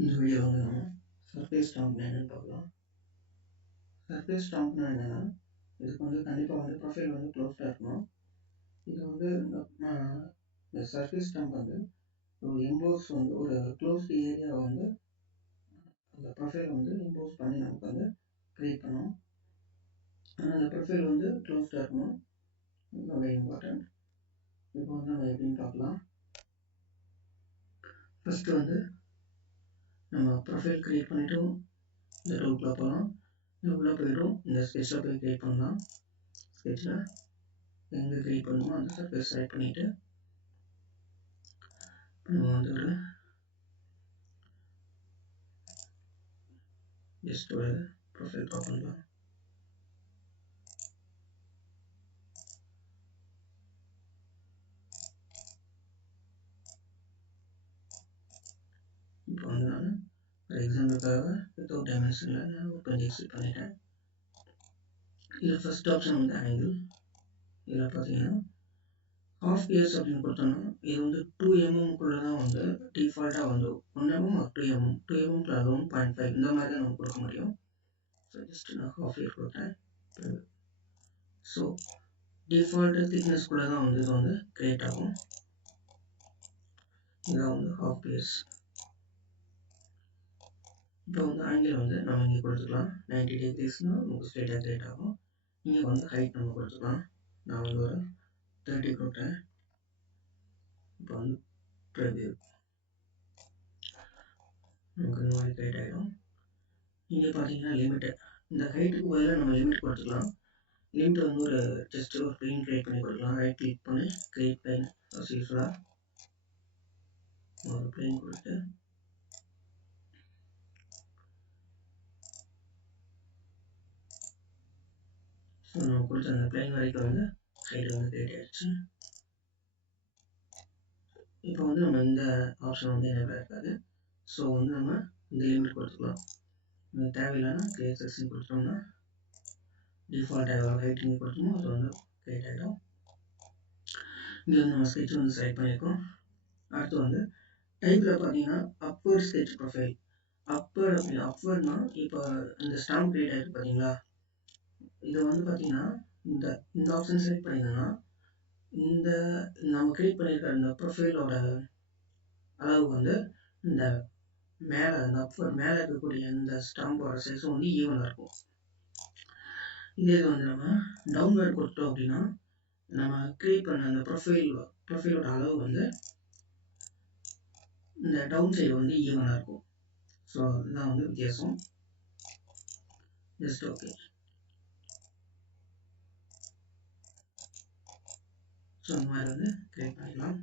இந்த வீடியோ வந்து நம்ம சர்ஃபேஸ் ஸ்டாம்ப்னா என்னென்னு பார்க்கலாம். சர்ஃபேஸ் ஸ்டாம்ப்னா என்னென்னா, இதுக்கு வந்து கண்டிப்பாக வந்து ப்ரொஃபைல் வந்து க்ளோஸ்டாக இருக்கணும். இது வந்து இந்த சர்ஃபேஸ் ஸ்டாம்ப் வந்து ஒரு எம்போஸ் வந்து ஒரு க்ளோஸ்டு ஏரியாவை வந்து அந்த ப்ரொஃபைல் வந்து எம்போஸ் பண்ணி நமக்கு வந்து க்ரியேட் பண்ணணும். ஆனால் அந்த ப்ரொஃபைல் வந்து க்ளோஸ்டாக இருக்கணும். இது ரொம்ப இம்பார்ட்டன்ட். இப்போ வந்து நம்ம எப்படின்னு பார்க்கலாம். ஃபஸ்ட்டு வந்து நம்ம ப்ரொஃபைல் க்ரியேட் பண்ணிவிட்டு இந்த டூல்குள்ளே போகலாம். இது உள்ளே போய்டும் இந்த ஸ்கெட்சில் போய் க்ரியேட் பண்ணலாம். ஸ்கெட்சில் எங்கே க்ரியேட் பண்ணணுமோ அந்த சர்ஃபேஸ் செலக்ட் பண்ணிவிட்டு நம்ம வந்து ஒரு ஜஸ்ட் ஒரு ப்ரொஃபைல் ட்ரா பண்ணலாம். இப்போ வந்து நான் ஒரு எக்ஸாம்பிளுக்காக வித்தவுட் டைமென்ஷனில் நான் ஒரு 20 செட் பண்ணிட்டேன். இதில் ஃபஸ்ட் ஆப்ஷன் வந்து ஆங்கிள். இதில் பார்த்தீங்கன்னா half years அப்படின்னு கொடுத்தோம்னா இது வந்து 2 mm தான் வந்து டிஃபால்ட்டாக வந்து 1 mm or 2 mm 2 mm அதுவும் 0.5 இந்த மாதிரி தான் நம்ம கொடுக்க முடியும். ஸோ ஜஸ்ட் நான் half year கொடுத்தேன். ஸோ டிஃபால்ட்டு திக்னஸ்குள்ளே தான் வந்து இது வந்து கிரியேட் ஆகும். இதான் வந்து half years. இப்போ வந்து ஆங்கிள் வந்து நம்ம இங்கே கொடுத்துக்கலாம். 90 degreesனால் நமக்கு ஸ்ட்ரெயிட்டாக கிரியேட் ஆகும். இங்கே வந்து ஹைட் நம்ம கொடுத்துக்கலாம். நான் வந்து ஒரு 30 கொடுத்தேன். இப்போ வந்து ப்ரிவ்யூ நமக்கு இந்த மாதிரி கிரியேட் ஆகிடும். இங்கே பார்த்தீங்கன்னா லிமிட்டு இந்த ஹைட்டுக்கு பதிலாக நம்ம லிமிட் கொடுத்துக்கலாம். லிமிட் வந்து ஒரு ஜஸ்ட் ஒரு பிளேன் கிரியேட் பண்ணி கொடுக்கலாம். ரைட் கிளிக் பண்ணி கிரியேட் பிளேன் அஸ் யூஸ்வலாக ஒரு பிளேன் கொடுத்து ஸோ நம்ம கொடுத்த அந்த பிளேன் வரைக்கும் வந்து ஹைட் வந்து கிரியேட் ஆகிடுச்சு. இப்போ வந்து நம்ம இந்த ஆப்ஷன் வந்து எனேபிள் இருக்காது. ஸோ வந்து நம்ம இந்த லிமிட் கொடுத்துக்கலாம். தேவையில்லைன்னா கிரியேட் செக்ஷன் கொடுத்தோம்னா டிஃபால்ட் எவ்வளோ ஹைட் இங்கே கொடுத்தோமோ அது வந்து கிரியேட் ஆகிடும். இங்கே வந்து நம்ம ஸ்கெட்ச் வந்து செலக்ட் பண்ணியிருக்கோம். அடுத்து வந்து டைப்பில் பார்த்தீங்கன்னா அப்பர் ஸ்கெட்ச் ப்ரொஃபைல். அப்பர்னா இப்போ இந்த ஸ்டாம்ப் கிரியேட் ஆகிருக்கு பார்த்தீங்களா, இது வந்து பார்த்தீங்கன்னா இந்த ஆப்ஷன் செலக்ட் பண்ணிங்கன்னா இந்த நம்ம கிரியேட் பண்ணியிருக்கிற இந்த ப்ரொஃபைலோட அளவு வந்து இந்த மேலே அந்த அப்பர் மேலே இருக்கக்கூடிய இந்த ஸ்டாம்போட சைஸும் வந்து ஈவனாக இருக்கும். இதே இது வந்து நம்ம டவுன்வேர்ட் கொடுத்தோம் அப்படின்னா நம்ம கிரியேட் பண்ண அந்த ப்ரொஃபைலோட அளவு வந்து இந்த டவுன் சைடு வந்து ஈவனாக இருக்கும். ஸோ இதுதான் வந்து வித்தியாசம். Just okay. ஸோ இந்த மாதிரி வந்து கிரியேட் பண்ணிக்கலாம்.